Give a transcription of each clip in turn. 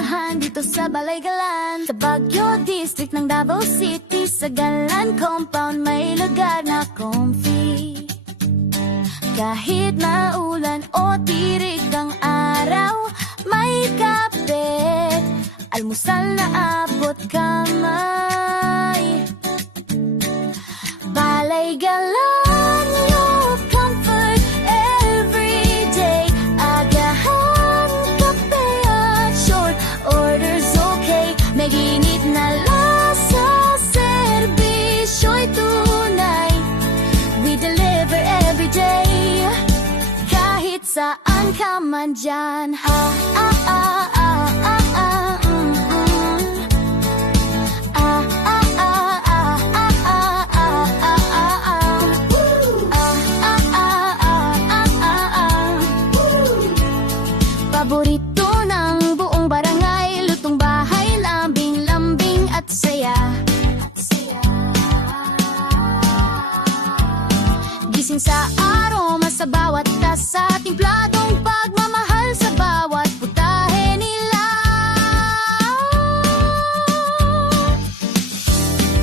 Tindahan dito sa Balaygalan, sa Baguio District ng Davao City. Sa Galan Compound may lugar na comfy. Kahit maulan o tirik ang araw, may kape, almusal na abot kamay. Balaygalan, your comfort every day. Agahan, kape at short orders okay. May ginit na lasa, serbisyo'y tunay. We deliver every day, kahit saan ka man dyan. Paborito ng buong barangay, lutong bahay, lambing-lambing at saya. Gising sa aroma sa bawat tasa, timpladong pagmamahal sa bawat putahe nila.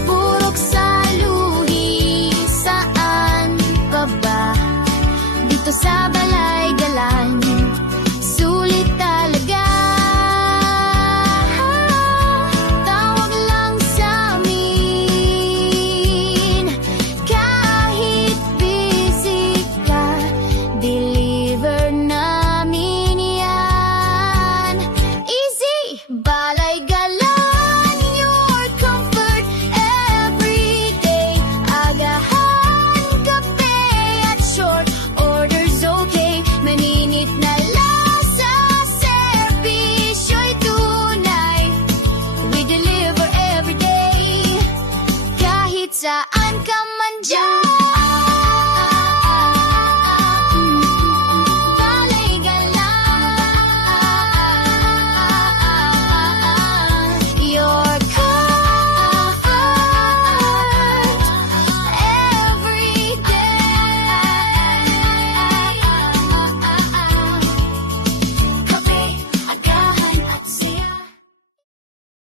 Purok sa luhi, saan pa ba? Dito sa